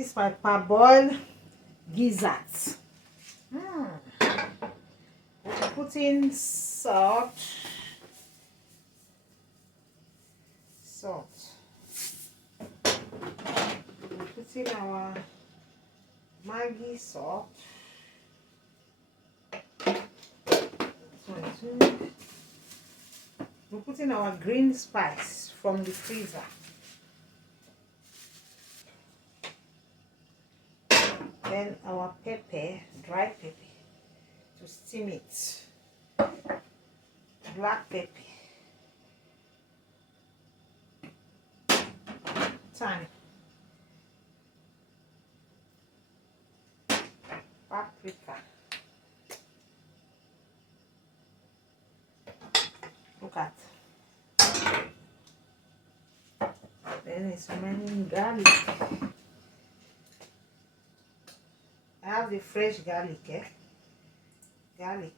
This is my parboiled Gizas. We'll put in salt. We'll put in our Maggi salt. We'll put in our green spice from the freezer. Then our pepper, dry pepper, to steam it. Black pepper. Thyme. Paprika. Look at. Then it's remaining garlic. I have the fresh garlic, Garlic.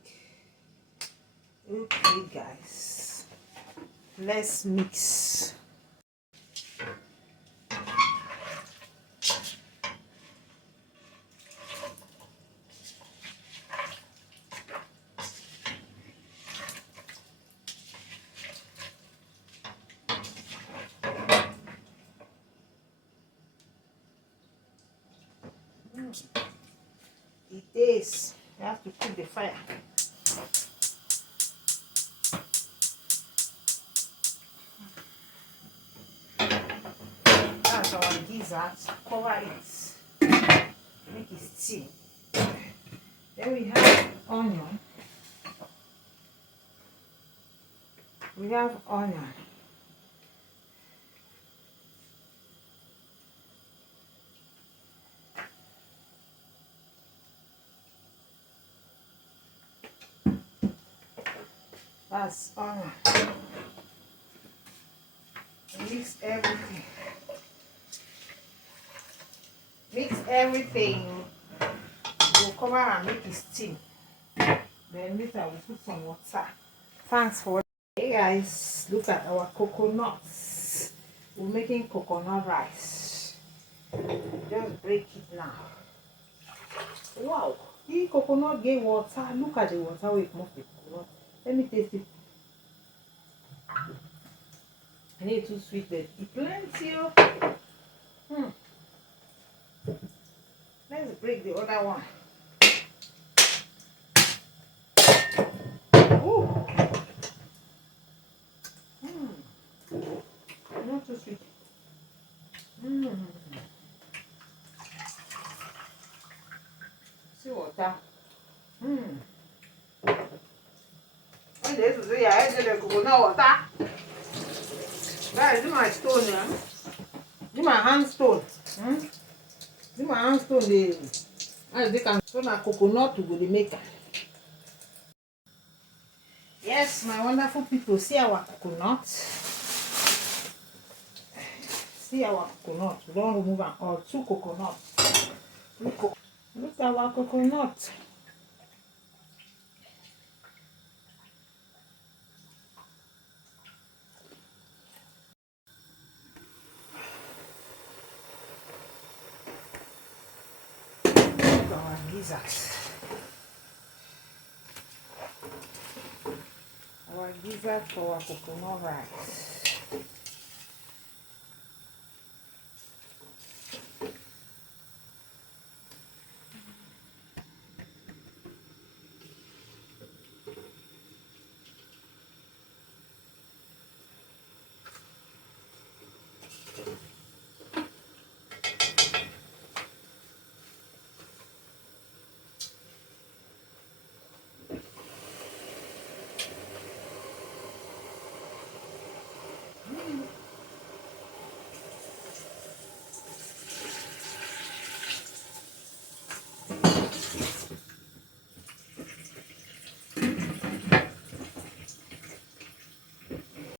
Okay, guys. Let's mix. It is. You have to put the fire. That's our Gizas. Cover it. Make it steam. Then we have onion. That's onion. Mix everything. We'll cover and make it steam. Then later we'll put some water. Thanks for watching. Hey guys, look at our coconuts. We're making coconut rice. Just break it now. Wow, the coconut gave water. Look at the water we move the coconut. Let me taste it. I need too sweet, but it's plenty. Let's break the other one. Ooh. Not too sweet. See water. And this is the idea of coconut water. Guys, do my stone, do my hand stone. Do my hand stone. They can stone a coconut to go the maker. Yes, my wonderful people, see our coconut. See our coconut. We don't remove all 2 coconuts. Look at our coconut. Our Gizas. Our Gizas for our coconut rice.